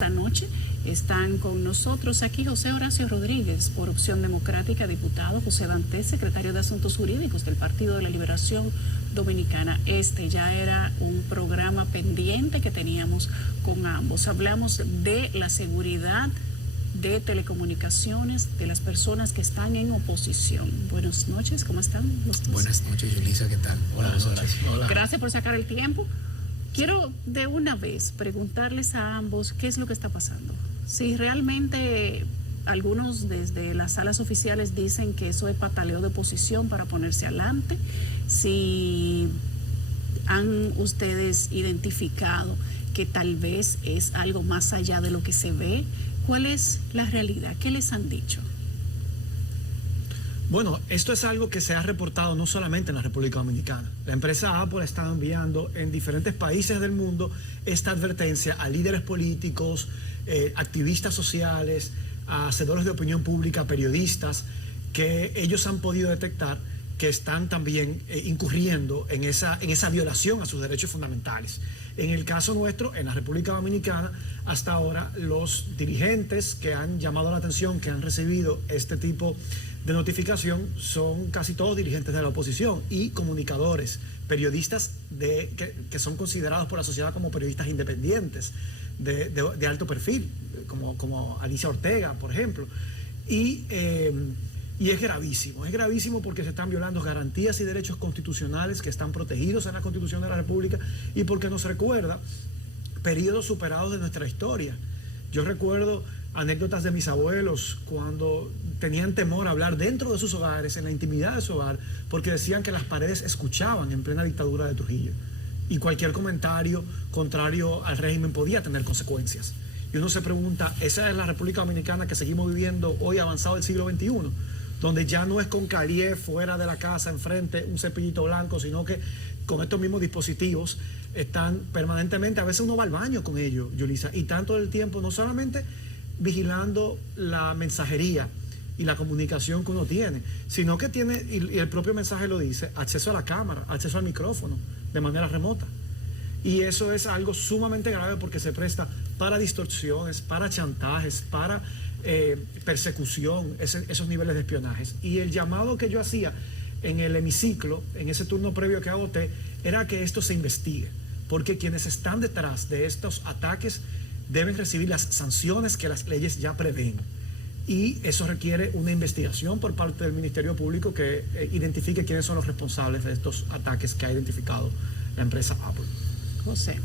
Esta noche están con nosotros aquí José Horacio Rodríguez, por Opción Democrática, diputado; José Dantes, secretario de Asuntos Jurídicos del Partido de la Liberación Dominicana. Este ya era un programa pendiente que teníamos con ambos. Hablamos de la seguridad de telecomunicaciones de las personas que están en oposición. Buenas noches, ¿cómo están los dos? Buenas noches, Yulisa, ¿qué tal? Hola, hola. Gracias por sacar el tiempo. Quiero de una vez preguntarles a ambos qué es lo que está pasando. Si realmente algunos desde las salas oficiales dicen que eso es pataleo de oposición para ponerse adelante, si han ustedes identificado que tal vez es algo más allá de lo que se ve, ¿cuál es la realidad? ¿Qué les han dicho? Bueno, esto es algo que se ha reportado no solamente en la República Dominicana. La empresa Apple ha estado enviando en diferentes países del mundo esta advertencia a líderes políticos, activistas sociales, a hacedores de opinión pública, periodistas, que ellos han podido detectar que están también incurriendo en esa violación a sus derechos fundamentales. En el caso nuestro, en la República Dominicana, hasta ahora los dirigentes que han llamado la atención, que han recibido este tipo de notificación, son casi todos dirigentes de la oposición y comunicadores, periodistas que son considerados por la sociedad como periodistas independientes, de alto perfil, como Alicia Ortega, por ejemplo. Y es gravísimo porque se están violando garantías y derechos constitucionales que están protegidos en la Constitución de la República y porque nos recuerda periodos superados de nuestra historia. Yo recuerdo anécdotas de mis abuelos cuando tenían temor a hablar dentro de sus hogares, en la intimidad de su hogar, porque decían que las paredes escuchaban en plena dictadura de Trujillo y cualquier comentario contrario al régimen podía tener consecuencias. Y uno se pregunta, ¿esa es la República Dominicana que seguimos viviendo hoy, avanzado del siglo XXI? Donde ya no es con Calié fuera de la casa, enfrente, un cepillito blanco, sino que con estos mismos dispositivos están permanentemente, a veces uno va al baño con ellos, Yulisa, y tanto el tiempo, no solamente vigilando la mensajería y la comunicación que uno tiene, sino que tiene, y el propio mensaje lo dice, acceso a la cámara, acceso al micrófono, de manera remota. Y eso es algo sumamente grave porque se presta para distorsiones, para chantajes, para persecución, esos niveles de espionajes. Y el llamado que yo hacía en el hemiciclo, en ese turno previo que agoté, era que esto se investigue, porque quienes están detrás de estos ataques deben recibir las sanciones que las leyes ya prevén. Y eso requiere una investigación por parte del Ministerio Público que identifique quiénes son los responsables de estos ataques que ha identificado la empresa Apple. José.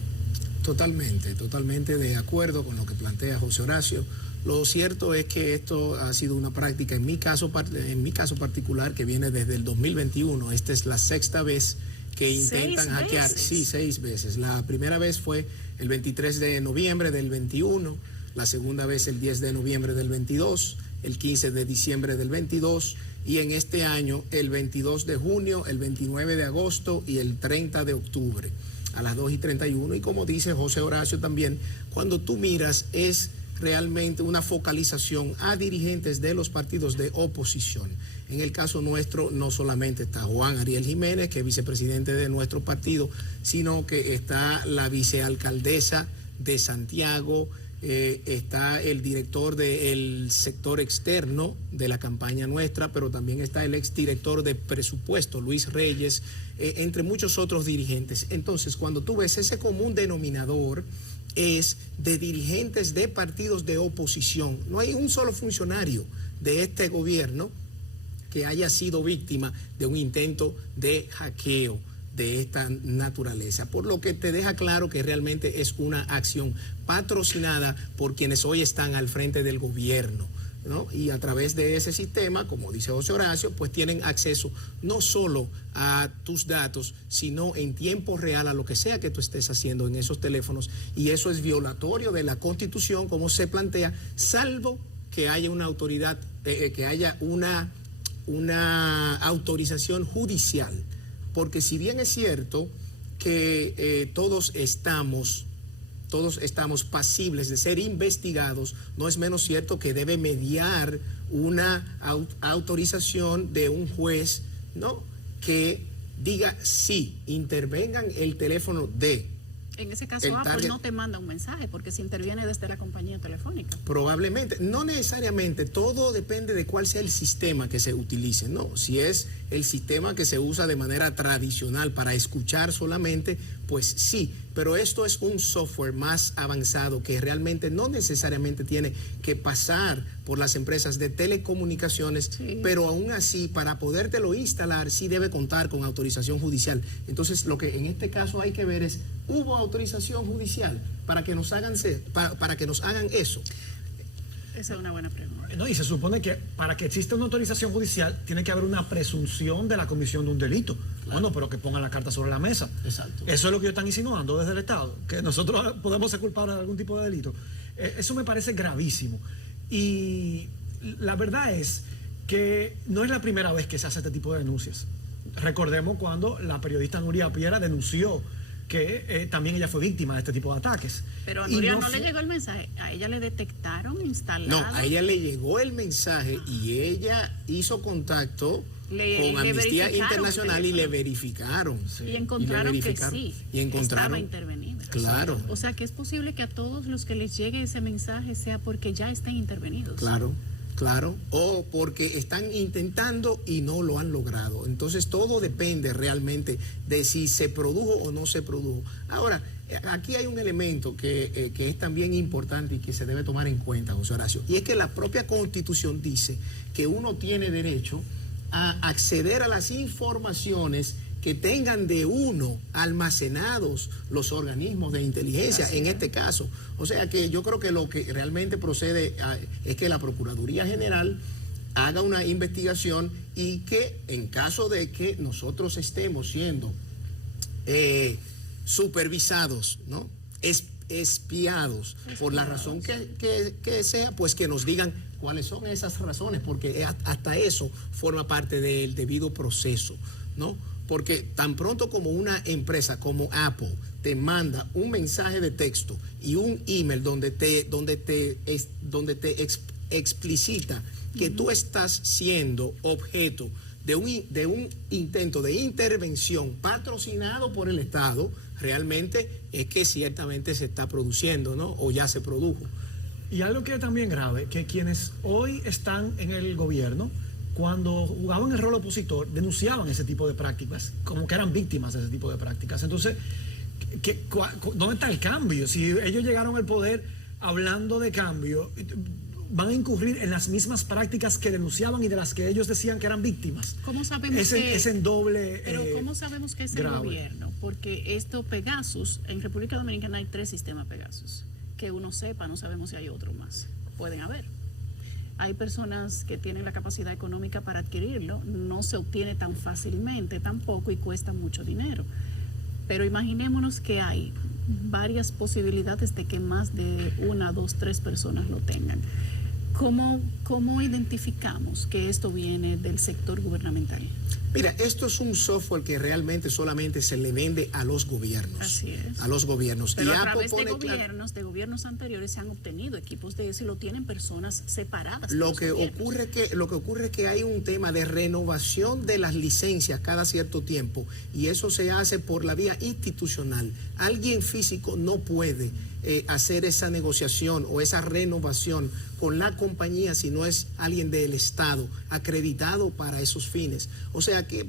Totalmente de acuerdo con lo que plantea José Horacio. Lo cierto es que esto ha sido una práctica, en mi caso particular, que viene desde el 2021. Esta es la sexta vez que intentan hackear. Sí, 6 veces. La primera vez fue el 23 de noviembre del 21, la segunda vez el 10 de noviembre del 22, el 15 de diciembre del 22 y en este año el 22 de junio, el 29 de agosto y el 30 de octubre a las 2:31. Y como dice José Horacio también, cuando tú miras es realmente una focalización a dirigentes de los partidos de oposición. En el caso nuestro no solamente está Juan Ariel Jiménez, que es vicepresidente de nuestro partido, sino que está la vicealcaldesa de Santiago, está el director del sector externo de la campaña nuestra, pero también está el exdirector de presupuesto, Luis Reyes, entre muchos otros dirigentes. Entonces, cuando tú ves ese común denominador, es de dirigentes de partidos de oposición. No hay un solo funcionario de este gobierno que haya sido víctima de un intento de hackeo de esta naturaleza, por lo que te deja claro que realmente es una acción patrocinada por quienes hoy están al frente del gobierno, ¿no? Y a través de ese sistema, como dice José Horacio, pues tienen acceso no solo a tus datos, sino en tiempo real a lo que sea que tú estés haciendo en esos teléfonos, y eso es violatorio de la Constitución, como se plantea, salvo que haya una autoridad, que haya una autorización judicial. Porque si bien es cierto que todos estamos pasibles de ser investigados, no es menos cierto que debe mediar una autorización de un juez, ¿no?, que diga sí, intervengan el teléfono de En ese caso, el Apple target- no te manda un mensaje porque se interviene desde la compañía telefónica. Probablemente, no necesariamente, todo depende de cuál sea el sistema que se utilice, ¿no? Si es el sistema que se usa de manera tradicional para escuchar solamente, pues sí, pero esto es un software más avanzado que realmente no necesariamente tiene que pasar por las empresas de telecomunicaciones, Sí. pero aún así, para podértelo instalar, sí debe contar con autorización judicial. Entonces, lo que en este caso hay que ver es, ¿hubo autorización judicial para que nos hagan, para que nos hagan eso? Esa es una buena pregunta. No, y se supone que para que exista una autorización judicial tiene que haber una presunción de la comisión de un delito. Bueno, pero que pongan la carta sobre la mesa. Exacto. Eso es lo que ellos están insinuando desde el Estado, que nosotros podemos ser culpables de algún tipo de delito. Eso me parece gravísimo. Y la verdad es que no es la primera vez que se hace este tipo de denuncias. Recordemos cuando la periodista Nuria Piera denunció que también ella fue víctima de este tipo de ataques. Pero a Y Nuria no fue- le llegó el mensaje, a ella le detectaron instalado. No, a ella le llegó el mensaje y ella hizo contacto Le con Amnistía verificaron Internacional el y le teléfono. verificaron. Y encontraron que verificaron. sí, Y encontraron. estaba intervenido. Claro, O sea que es posible que a todos los que les llegue ese mensaje sea porque ya están intervenidos. claro, claro. O porque están intentando y no lo han logrado. Entonces todo depende realmente de si se produjo o no se produjo. Ahora, aquí hay un elemento que es también importante y que se debe tomar en cuenta, José Horacio, y es que la propia Constitución dice que uno tiene derecho a acceder a las informaciones que tengan de uno almacenados los organismos de inteligencia, en este caso. O sea que yo creo que lo que realmente procede es que la Procuraduría General haga una investigación y que en caso de que nosotros estemos siendo supervisados, ¿no? Espiados, por la razón que sea, pues que nos digan cuáles son esas razones, porque hasta eso forma parte del debido proceso, ¿no? Porque tan pronto como una empresa como Apple te manda un mensaje de texto y un email donde te explicita que tú estás siendo objeto de un intento de intervención patrocinado por el Estado, realmente es que ciertamente se está produciendo, ¿no? O ya se produjo. Y algo que es también grave, que quienes hoy están en el gobierno, cuando jugaban el rol opositor, denunciaban ese tipo de prácticas, como que eran víctimas de ese tipo de prácticas. Entonces, ¿dónde está el cambio? Si ellos llegaron al poder hablando de cambio, van a incurrir en las mismas prácticas que denunciaban y de las que ellos decían que eran víctimas. ¿Cómo sabemos Es en doble Pero ¿cómo sabemos que es grave. el gobierno? Porque esto Pegasus, en República Dominicana hay 3 sistemas Pegasus. Que uno sepa, no sabemos si hay otro más. Pueden haber. Hay personas que tienen la capacidad económica para adquirirlo, no se obtiene tan fácilmente tampoco y cuesta mucho dinero. Pero imaginémonos que hay varias posibilidades de que más de 1, 2, 3 personas lo tengan. ¿Cómo identificamos que esto viene del sector gubernamental? Mira, esto es un software que realmente solamente se le vende a los gobiernos. Así es. A los gobiernos. Pero y a Apple través de pone claro- gobiernos anteriores se han obtenido equipos de eso y lo tienen personas separadas. de Lo los que gobiernos. ocurre es que hay un tema de renovación de las licencias cada cierto tiempo y eso se hace por la vía institucional. Alguien físico no puede hacer esa negociación o esa renovación con la compañía si no es alguien del Estado acreditado para esos fines. O sea que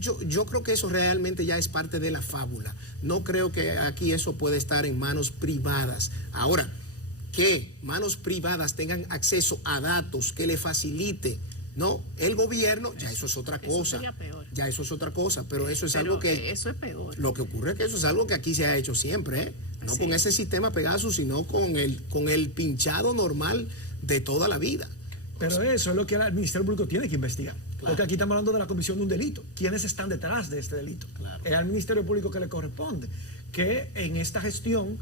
yo creo que eso realmente ya es parte de la fábula. No creo que aquí eso puede estar en manos privadas. Ahora, que manos privadas tengan acceso a datos que le facilite, ¿no? El gobierno, ya eso es otra eso cosa. sería peor. Ya eso es otra cosa, pero eso es Pero algo que... eso es peor. Lo que ocurre es que eso es algo que aquí se ha hecho siempre, ¿eh? No Así con es. ese sistema Pegasus, sino con el pinchado normal de toda la vida. Pero eso es lo que el Ministerio Público tiene que investigar. Claro. Porque aquí estamos hablando de la comisión de un delito. ¿Quiénes están detrás de este delito? Claro. Es al Ministerio Público que le corresponde. Que en esta gestión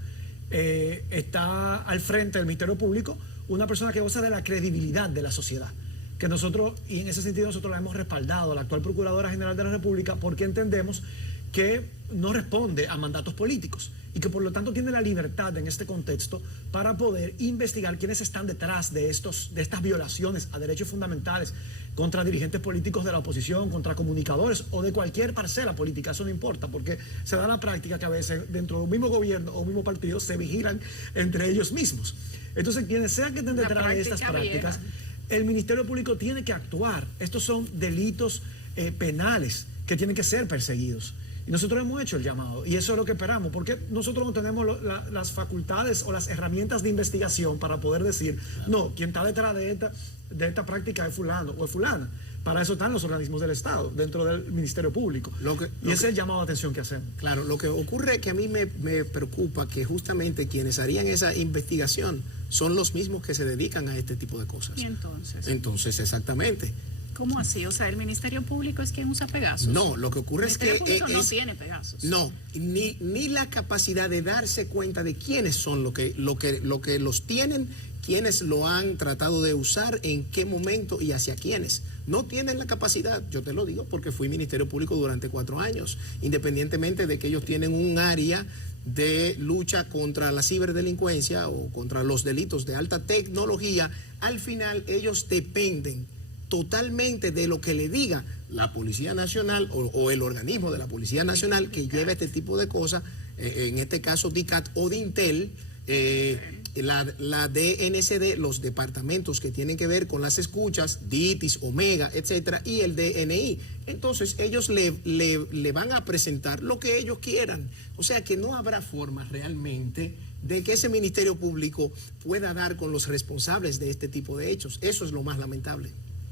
está al frente del Ministerio Público una persona que goza de la credibilidad de la sociedad. Que nosotros, y en ese sentido nosotros la hemos respaldado a la actual Procuradora General de la República porque entendemos que no responde a mandatos políticos, y que por lo tanto tiene la libertad en este contexto para poder investigar quiénes están detrás de estas violaciones a derechos fundamentales contra dirigentes políticos de la oposición, contra comunicadores o de cualquier parcela política. Eso no importa, porque se da la práctica que a veces dentro de un mismo gobierno o un mismo partido se vigilan entre ellos mismos. Entonces, quienes sean que estén detrás de estas prácticas, el Ministerio Público tiene que actuar. Estos son delitos penales que tienen que ser perseguidos. Y nosotros hemos hecho el llamado, y eso es lo que esperamos, porque nosotros no tenemos las facultades o las herramientas de investigación para poder decir, no, quien está detrás de esta práctica es fulano o es fulana. Para eso están los organismos del Estado, dentro del Ministerio Público. Y ese es el llamado de atención que hacemos. Claro, lo que ocurre es que a mí me preocupa que justamente quienes harían esa investigación son los mismos que se dedican a este tipo de cosas. ¿Y entonces? Entonces, exactamente. ¿Cómo así? O sea, ¿el Ministerio Público es quien usa Pegasus? No, lo que ocurre es que... El Ministerio Público no tiene Pegasus. No, ni la capacidad de darse cuenta de quiénes son lo que los tienen, quiénes lo han tratado de usar, en qué momento y hacia quiénes. No tienen la capacidad, yo te lo digo porque fui Ministerio Público durante 4 años, independientemente de que ellos tienen un área de lucha contra la ciberdelincuencia o contra los delitos de alta tecnología, al final ellos dependen totalmente de lo que le diga la Policía Nacional o el organismo de la Policía Nacional que lleva este tipo de cosas, en este caso DICAT o DINTEL, la DNCD, los departamentos que tienen que ver con las escuchas, DITIS, Omega, etcétera, y el DNI. Entonces ellos le van a presentar lo que ellos quieran. O sea que no habrá forma realmente de que ese Ministerio Público pueda dar con los responsables de este tipo de hechos. Eso es lo más lamentable.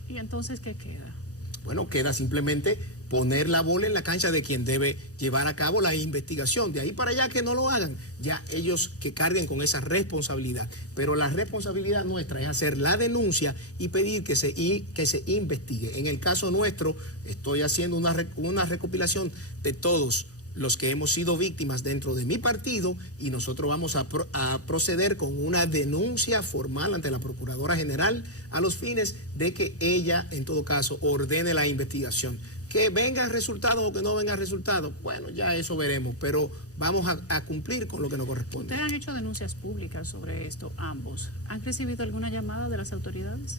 ¿Y entonces qué queda? Bueno, queda simplemente poner la bola en la cancha de quien debe llevar a cabo la investigación. De ahí para allá que no lo hagan, ya ellos que carguen con esa responsabilidad. Pero la responsabilidad nuestra es hacer la denuncia y pedir que se investigue. En el caso nuestro, estoy haciendo una recopilación de todos los que hemos sido víctimas dentro de mi partido y nosotros vamos a proceder con una denuncia formal ante la Procuradora General a los fines de que ella, en todo caso, ordene la investigación. Que venga resultado o que no venga resultado, bueno, ya eso veremos, pero vamos a cumplir con lo que nos corresponde. ¿Ustedes han hecho denuncias públicas sobre esto, ambos? ¿Han recibido alguna llamada de las autoridades?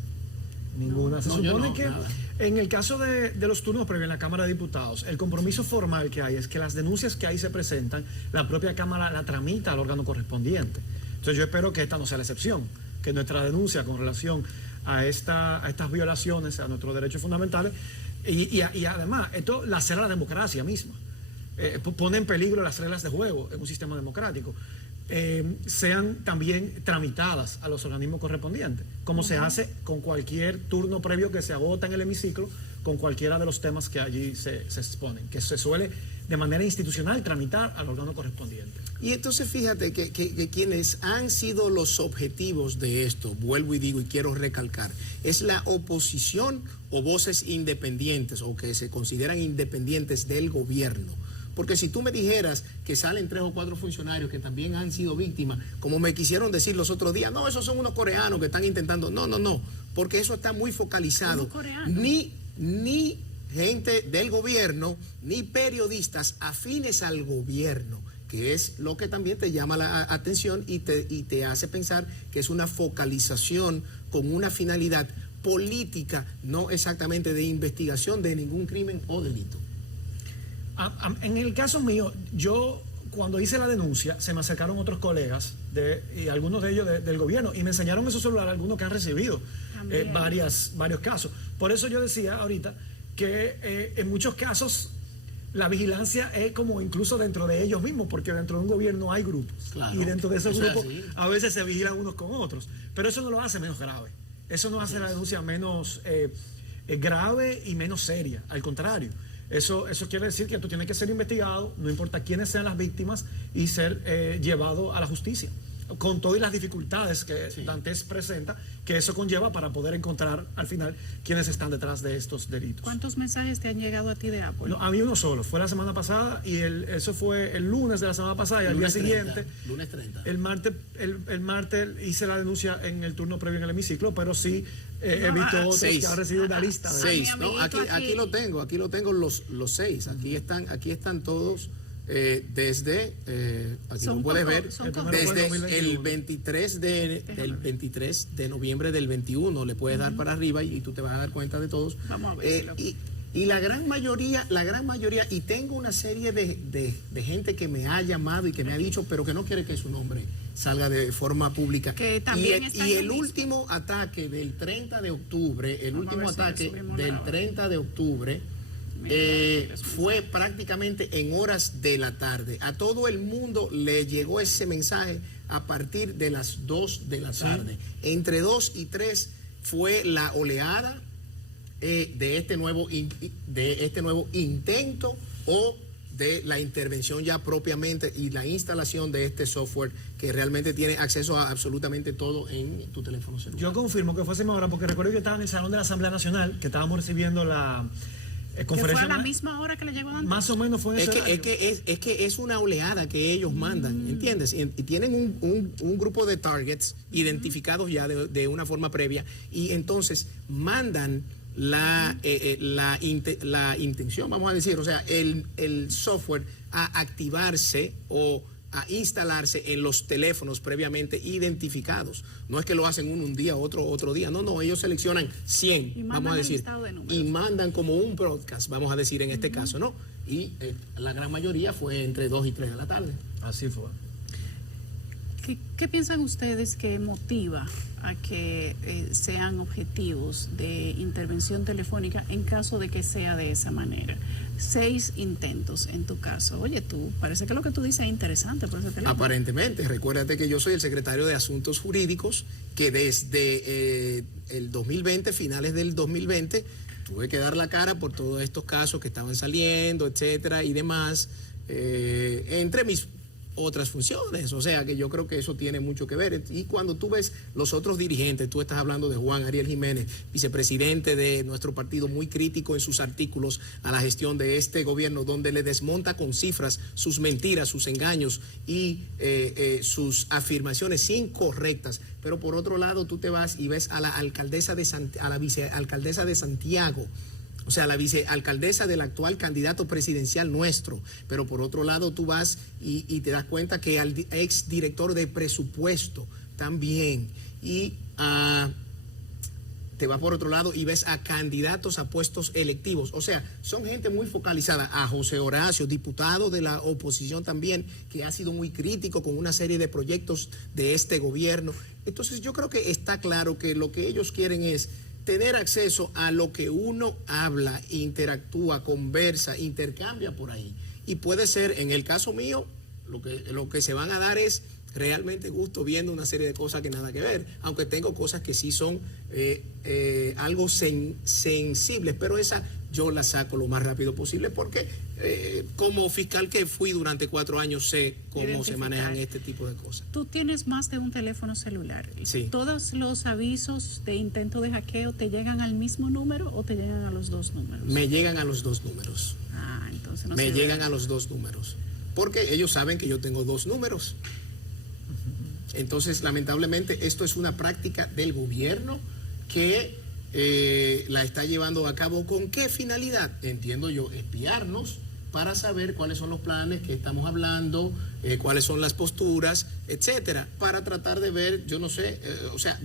Ninguna. Se supone que nada. En el caso de los turnos previos en la Cámara de Diputados, el compromiso formal que hay es que las denuncias que ahí se presentan, la propia Cámara la tramita al órgano correspondiente. Entonces yo espero que esta no sea la excepción, que nuestra denuncia con relación a estas violaciones a nuestros derechos fundamentales y además esto lacera la democracia misma, pone en peligro las reglas de juego en un sistema democrático. Sean también tramitadas a los organismos correspondientes, como se hace con cualquier turno previo que se agota en el hemiciclo, con cualquiera de los temas que allí se exponen, que se suele de manera institucional tramitar al órgano correspondiente. Y entonces fíjate que quienes han sido los objetivos de esto, vuelvo y digo y quiero recalcar, es la oposición o voces independientes o que se consideran independientes del gobierno. Porque si tú me dijeras que salen 3 o 4 funcionarios que también han sido víctimas, como me quisieron decir los otros días, no, esos son unos coreanos que están intentando, no, porque eso está muy focalizado. Ni gente del gobierno, ni periodistas afines al gobierno, que es lo que también te llama la atención y te hace pensar que es una focalización con una finalidad política, no exactamente de investigación de ningún crimen o delito. En el caso mío, yo cuando hice la denuncia, se me acercaron otros colegas y algunos de ellos del gobierno y me enseñaron esos celulares, algunos que han recibido varios casos. Por eso yo decía ahorita que en muchos casos la vigilancia es como incluso dentro de ellos mismos, porque dentro de un gobierno hay grupos. Claro, y dentro de esos grupos así. a veces se vigilan unos con otros. Pero eso no lo hace menos grave. Eso no hace la denuncia menos grave y menos seria. Al contrario. Eso quiere decir que tú tienes que ser investigado, no importa quiénes sean las víctimas, y ser llevado a la justicia, con todas las dificultades que Dantes presenta, que eso conlleva para poder encontrar al final quiénes están detrás de estos delitos. ¿Cuántos mensajes te han llegado a ti de Apple? No, a mí uno solo, fue la semana pasada y eso fue el lunes de la semana pasada y al día siguiente, lunes 30. el martes hice la denuncia en el turno previo en el hemiciclo, pero sí evitó otros que han recibido una lista. 6, ¿no? Aquí lo tengo los 6, aquí están todos desde, aquí Son lo puedes poco- ver, son poco- desde el 2021. 23 de noviembre del 21, le puedes dar para arriba y tú te vas a dar cuenta de todos. Vamos a ver si lo- Y la gran mayoría, y tengo una serie de gente que me ha llamado y que me ha dicho, pero que no quiere que su nombre salga de forma pública. Que también está y en el lo mismo. último ataque del 30 de octubre, Vamos a ver si le subimos la del hora. 30 de octubre, Mira, fue prácticamente en horas de la tarde. A todo el mundo le llegó ese mensaje a partir de las 2 de la tarde. Entre 2 y 3 fue la oleada de este nuevo intento o de la intervención ya propiamente y la instalación de este software que realmente tiene acceso a absolutamente todo en tu teléfono celular. Yo confirmo que fue hace ahora, porque recuerdo que estaba en el salón de la Asamblea Nacional, que estábamos recibiendo la que fue conferencia. a la misma hora que le llegó a Dante. Más o menos fue en Es ese que, horario. es que es una oleada que ellos mandan, ¿entiendes? Y tienen un grupo de targets identificados ya de una forma previa y entonces mandan la intención, vamos a decir, o sea, el software a activarse o a instalarse en los teléfonos previamente identificados. No es que lo hacen un día, otro día. No, ellos seleccionan 100, Y mandan vamos a el decir. listado de números. Y mandan como un broadcast, vamos a decir en este caso, ¿no? Y la gran mayoría fue entre 2 y 3 de la tarde. Así fue. ¿Qué piensan ustedes que motiva a que sean objetivos de intervención telefónica en caso de que sea de esa manera? 6 intentos en tu caso. Oye, parece que lo que tú dices es interesante por ese teléfono. Aparentemente, recuérdate que yo soy el secretario de Asuntos Jurídicos, que desde el 2020, finales del 2020, tuve que dar la cara por todos estos casos que estaban saliendo, etcétera, y demás, entre mis otras funciones, o sea que yo creo que eso tiene mucho que ver. Y cuando tú ves los otros dirigentes, tú estás hablando de Juan Ariel Jiménez, vicepresidente de nuestro partido, muy crítico en sus artículos a la gestión de este gobierno, donde le desmonta con cifras sus mentiras, sus engaños y sus afirmaciones incorrectas. Pero por otro lado, tú te vas y ves a la alcaldesa a la vicealcaldesa de Santiago, o sea, la vicealcaldesa del actual candidato presidencial nuestro. Pero por otro lado tú vas y te das cuenta que al ex director de presupuesto también. Y te vas por otro lado y ves a candidatos a puestos electivos. O sea, son gente muy focalizada. A José Horacio, diputado de la oposición también, que ha sido muy crítico con una serie de proyectos de este gobierno. Entonces yo creo que está claro que lo que ellos quieren es tener acceso a lo que uno habla, interactúa, conversa, intercambia por ahí. Y puede ser, en el caso mío, lo que se van a dar es realmente gusto viendo una serie de cosas que nada que ver, aunque tengo cosas que sí son algo sensibles, pero esa yo la saco lo más rápido posible porque como fiscal que fui durante 4 años sé cómo se Identificar. manejan este tipo de cosas. Tú tienes más de un teléfono celular. Sí. ¿Todos los avisos de intento de hackeo te llegan al mismo número o te llegan a los 2 números? Me llegan a los 2 números. Entonces no Me se llegan ve. a los 2 números. Porque ellos saben que yo tengo 2 números. Entonces, lamentablemente, esto es una práctica del gobierno que la está llevando a cabo. ¿Con qué finalidad? Entiendo yo, espiarnos para saber cuáles son los planes que estamos hablando, cuáles son las posturas, etcétera, para tratar de ver, yo no sé,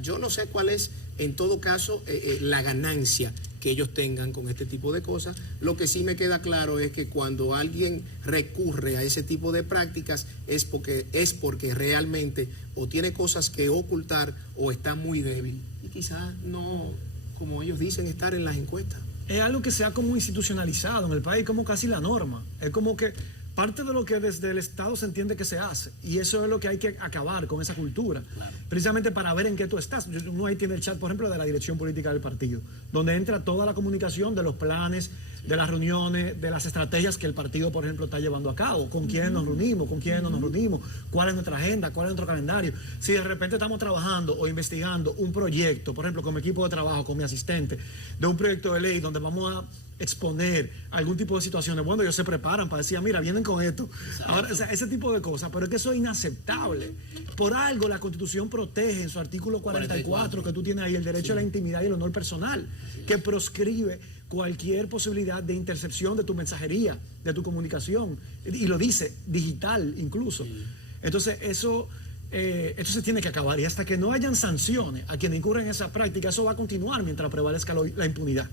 yo no sé cuál es, en todo caso, la ganancia que ellos tengan con este tipo de cosas. Lo que sí me queda claro es que cuando alguien recurre a ese tipo de prácticas es porque realmente o tiene cosas que ocultar o está muy débil y quizás no, como ellos dicen, estar en las encuestas. Es algo que se ha como institucionalizado en el país, como casi la norma. Es como que parte de lo que desde el Estado se entiende que se hace. Y eso es lo que hay que acabar con esa cultura. Claro. Precisamente para ver en qué tú estás. Uno ahí tiene el chat, por ejemplo, de la dirección política del partido, donde entra toda la comunicación de los planes, de las reuniones, de las estrategias que el partido, por ejemplo, está llevando a cabo. Con quiénes nos reunimos, con quiénes no nos reunimos, cuál es nuestra agenda, cuál es nuestro calendario. Si de repente estamos trabajando o investigando un proyecto, por ejemplo, con mi equipo de trabajo, con mi asistente, de un proyecto de ley donde vamos a exponer algún tipo de situaciones, bueno, ellos se preparan para decir, mira, vienen con esto. Ahora, o sea, ese tipo de cosas, pero es que eso es inaceptable. Por algo la Constitución protege en su artículo 44 que tú tienes ahí el derecho a la intimidad y el honor personal, que proscribe cualquier posibilidad de intercepción de tu mensajería, de tu comunicación, y lo dice, digital incluso. Sí. Entonces esto se tiene que acabar, y hasta que no hayan sanciones a quienes incurren en esa práctica, eso va a continuar mientras prevalezca la impunidad.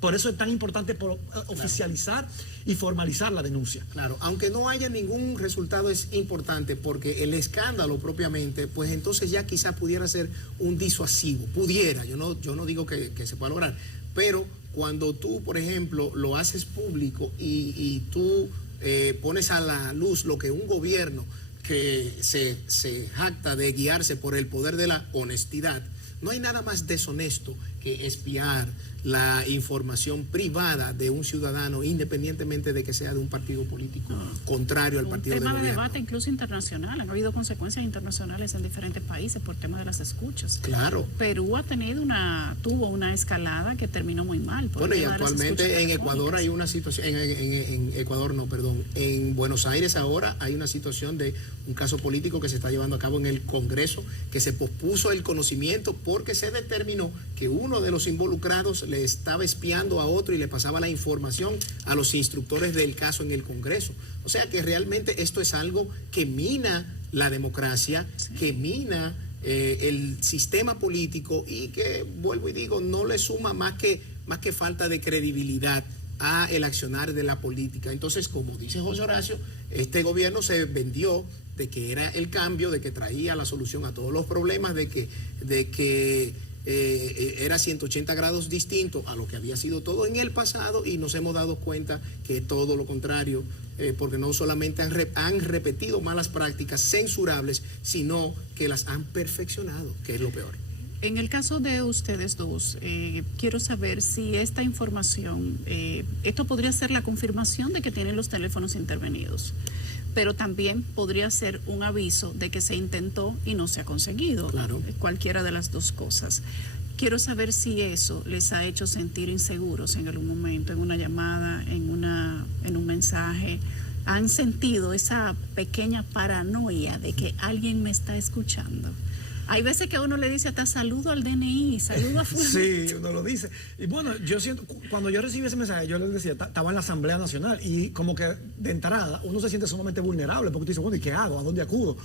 Por eso es tan importante oficializar y formalizar la denuncia. Claro, aunque no haya ningún resultado es importante, porque el escándalo propiamente, pues entonces ya quizás pudiera ser un disuasivo, pudiera, yo no digo que se pueda lograr, pero cuando tú, por ejemplo, lo haces público y tú pones a la luz lo que un gobierno que se jacta de guiarse por el poder de la honestidad, no hay nada más deshonesto que espiar la información privada de un ciudadano, independientemente de que sea de un partido político contrario al partido de gobierno. Un tema de debate incluso internacional. Han habido consecuencias internacionales en diferentes países por tema de las escuchas. Claro. Perú tuvo una escalada que terminó muy mal. Bueno, y actualmente en Ecuador hay una situación, en Buenos Aires ahora hay una situación de un caso político que se está llevando a cabo en el Congreso, que se pospuso el conocimiento porque se determinó que uno de los involucrados le estaba espiando a otro y le pasaba la información a los instructores del caso en el Congreso. O sea que realmente esto es algo que mina la democracia, sí, que mina el sistema político y que, vuelvo y digo, no le suma más que falta de credibilidad a el accionar de la política. Entonces, como dice José Horacio, este gobierno se vendió de que era el cambio, de que traía la solución a todos los problemas, de que era 180 grados distinto a lo que había sido todo en el pasado, y nos hemos dado cuenta que todo lo contrario, porque no solamente han repetido malas prácticas censurables, sino que las han perfeccionado, que es lo peor. En el caso de ustedes dos, quiero saber si esta información, esto podría ser la confirmación de que tienen los teléfonos intervenidos, pero también podría ser un aviso de que se intentó y no se ha conseguido. Claro. Cualquiera de las dos cosas. Quiero saber si eso les ha hecho sentir inseguros en algún momento, en una llamada, en un mensaje. ¿Han sentido esa pequeña paranoia de que alguien me está escuchando? Hay veces que a uno le dice hasta saludo al DNI, saludo a fulano. Sí, uno lo dice. Y bueno, yo siento, cuando yo recibí ese mensaje, yo les decía, estaba en la Asamblea Nacional, y como que de entrada uno se siente sumamente vulnerable, porque tú dices, bueno, ¿y qué hago? ¿A dónde acudo?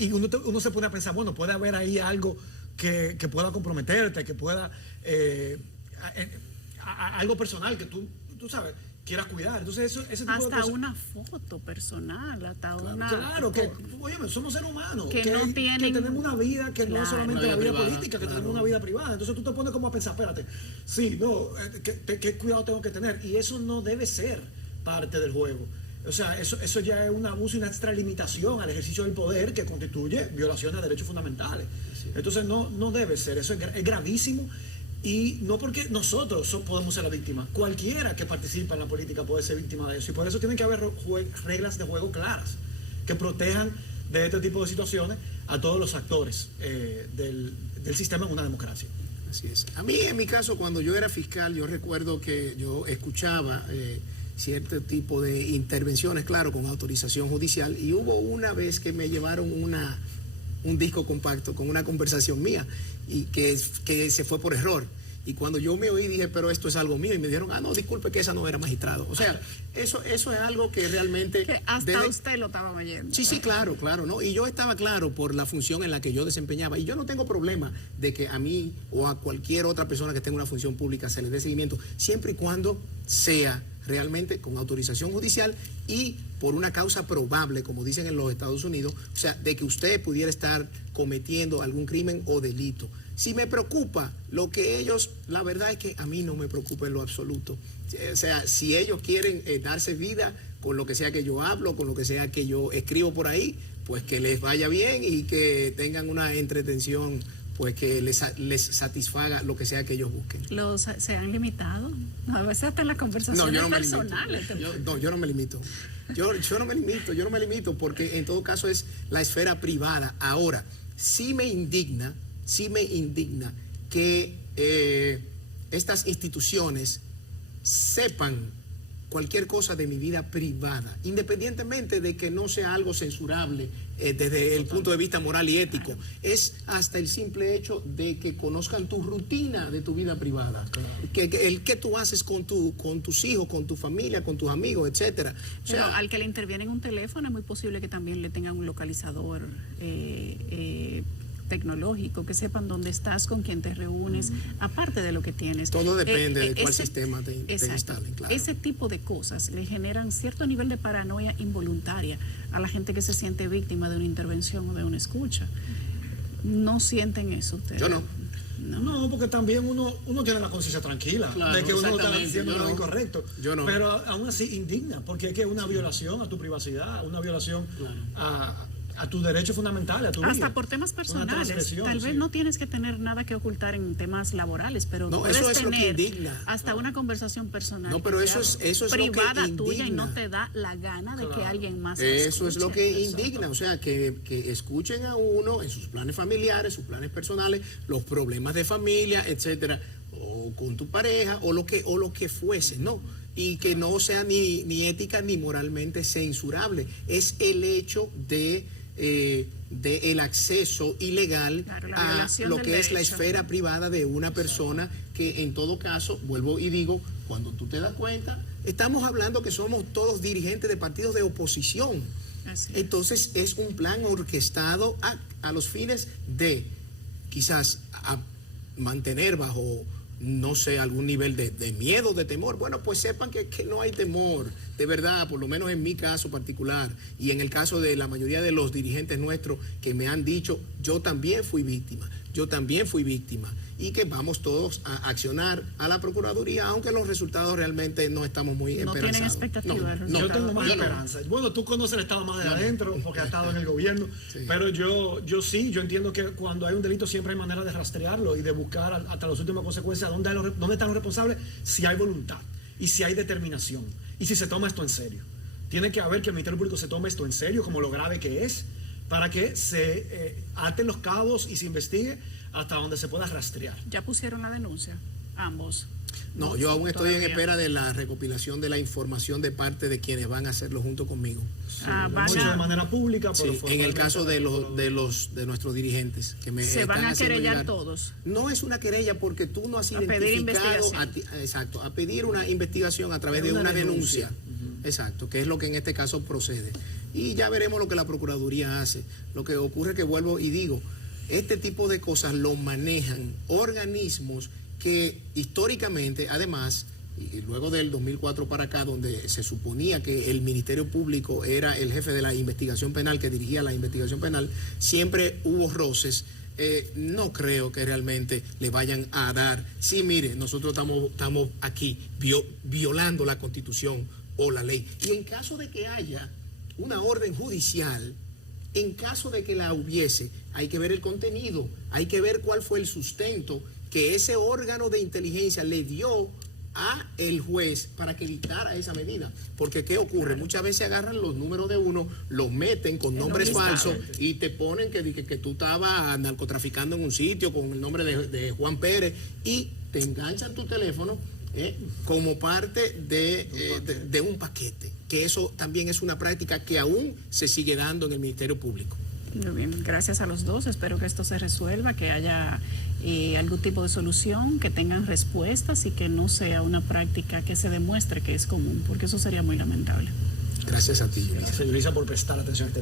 Y uno se pone a pensar, bueno, puede haber ahí algo que pueda comprometerte, que pueda, algo personal que tú sabes, quieras cuidar. Entonces ese tipo hasta de cosas, una foto personal, hasta una... Claro, que oye, somos seres humanos, que no tienen, que tenemos una vida que no es solamente la vida privada, política, que claro, tenemos una vida privada. Entonces tú te pones como a pensar, espérate, sí, no, ¿qué cuidado tengo que tener? Y eso no debe ser parte del juego. O sea, eso ya es un abuso y una extralimitación al ejercicio del poder que constituye violaciones de derechos fundamentales. Sí. Entonces no debe ser, eso es gravísimo. Y no porque nosotros podemos ser la víctima, cualquiera que participa en la política puede ser víctima de eso, y por eso tienen que haber reglas de juego claras que protejan de este tipo de situaciones a todos los actores del sistema en una democracia. Así es. A mí, en mi caso, cuando yo era fiscal, yo recuerdo que yo escuchaba cierto tipo de intervenciones, claro, con autorización judicial, y hubo una vez que me llevaron un disco compacto con una conversación mía, y que se fue por error. Y cuando yo me oí dije, pero esto es algo mío, y me dijeron, no, disculpe que esa no era magistrado. O sea, eso es algo que realmente... Que hasta usted lo estaba oyendo. Sí, claro, ¿no? Y yo estaba claro por la función en la que yo desempeñaba, y yo no tengo problema de que a mí o a cualquier otra persona que tenga una función pública se le dé seguimiento, siempre y cuando sea realmente con autorización judicial y por una causa probable, como dicen en los Estados Unidos, o sea, de que usted pudiera estar cometiendo algún crimen o delito. Si me preocupa lo que ellos, la verdad es que a mí no me preocupa en lo absoluto. O sea, si ellos quieren darse vida con lo que sea que yo hablo, con lo que sea que yo escribo por ahí, pues que les vaya bien y que tengan una entretención, pues que les satisfaga lo que sea que ellos busquen. ¿Se han limitado? A veces hasta en las conversaciones personales. Yo no me limito. Yo no me limito porque en todo caso es la esfera privada. Ahora, sí me indigna que estas instituciones sepan cualquier cosa de mi vida privada, independientemente de que no sea algo censurable desde el punto de vista moral y ético. Es hasta el simple hecho de que conozcan tu rutina de tu vida privada, que tú haces con tus hijos, con tu familia, con tus amigos, etcétera. O Pero sea, al que le interviene en un teléfono es muy posible que también le tengan un localizador tecnológico, que sepan dónde estás, con quién te reúnes, aparte de lo que tienes. todo depende de cuál ese- sistema te exacto. instalen, claro. Ese tipo de cosas le generan cierto nivel de paranoia involuntaria a la gente que se siente víctima de una intervención o de una escucha. ¿No sienten eso ustedes? Yo no. No, porque también uno tiene la conciencia tranquila Claro, de que uno no está exactamente. haciendo Yo nada no. incorrecto. Yo no. Pero aún así indigna, porque es que es una violación a tu privacidad, una violación a tus derechos fundamentales, a tu vida. Hasta por temas Una personales. transgresión, Tal vez sí. no tienes que tener nada que ocultar en temas laborales, pero No, puedes eso es lo que tener indigna. hasta una conversación personal. No, pero que eso sea es lo que privada tuya y indigna. no te da la gana de que Claro. alguien más la Eso es lo escuche. que indigna, o sea, que escuchen a uno en sus planes familiares, sus planes personales, los problemas de familia, etcétera, o con tu pareja, o lo que fuese, ¿no? Y que no sea ni ética ni moralmente censurable. Es el hecho de el acceso ilegal Claro, la a violación lo del que es la derecho. esfera privada de una persona que en todo caso, vuelvo y digo, cuando tú te das cuenta, estamos hablando que somos todos dirigentes de partidos de oposición. Así es. Entonces es un plan orquestado a los fines de quizás mantener bajo, no sé, algún nivel de miedo, de temor. Bueno, pues sepan que no hay temor, de verdad, por lo menos en mi caso particular y en el caso de la mayoría de los dirigentes nuestros que me han dicho, yo también fui víctima, y que vamos todos a accionar a la Procuraduría, aunque los resultados realmente no estamos muy No esperanzados. tienen expectativa de Yo resultados. tengo más yo no. esperanza. Bueno, tú conoces el Estado más de adentro porque has estado en el gobierno, Sí. pero yo entiendo que cuando hay un delito siempre hay manera de rastrearlo y de buscar hasta las últimas consecuencias dónde están los responsables, si hay voluntad y si hay determinación y si se toma esto en serio. Tiene que haber que el Ministerio Público se tome esto en serio, como lo grave que es, para que se aten los cabos y se investigue hasta donde se pueda rastrear. Ya pusieron la denuncia, ambos. No, yo aún estoy en Todavía. espera de la recopilación de la información de parte de quienes van a hacerlo junto conmigo. Ah, Lo van hemos hecho a- de manera pública, pero Sí, en el caso de nuestros dirigentes que me Se están van a haciendo querellar llegar. todos. No es una querella porque tú no has A pedir identificado investigación. exacto, a pedir una investigación a través de una denuncia. Exacto, que es lo que en este caso procede. Y ya veremos lo que la Procuraduría hace. Lo que ocurre que vuelvo y digo, este tipo de cosas lo manejan organismos que históricamente, además, y luego del 2004 para acá, donde se suponía que el Ministerio Público era el jefe de la investigación penal, que dirigía la investigación penal, siempre hubo roces. No creo que realmente le vayan a dar, sí, mire, nosotros estamos aquí violando la Constitución o la ley. Y en caso de que haya una orden judicial, en caso de que la hubiese, hay que ver el contenido, hay que ver cuál fue el sustento que ese órgano de inteligencia le dio a el juez para que dictara esa medida. Porque ¿qué ocurre? Muchas veces agarran los números de uno, los meten con nombres falsos y te ponen que tú estabas narcotraficando en un sitio con el nombre de Juan Pérez y te enganchan tu teléfono como parte de un paquete, que eso también es una práctica que aún se sigue dando en el Ministerio Público. Muy bien, gracias a los dos. Espero que esto se resuelva, que haya algún tipo de solución, que tengan respuestas y que no sea una práctica que se demuestre que es común, porque eso sería muy lamentable. Gracias a ti, Yulisa. Gracias, Yulisa, por prestar atención a este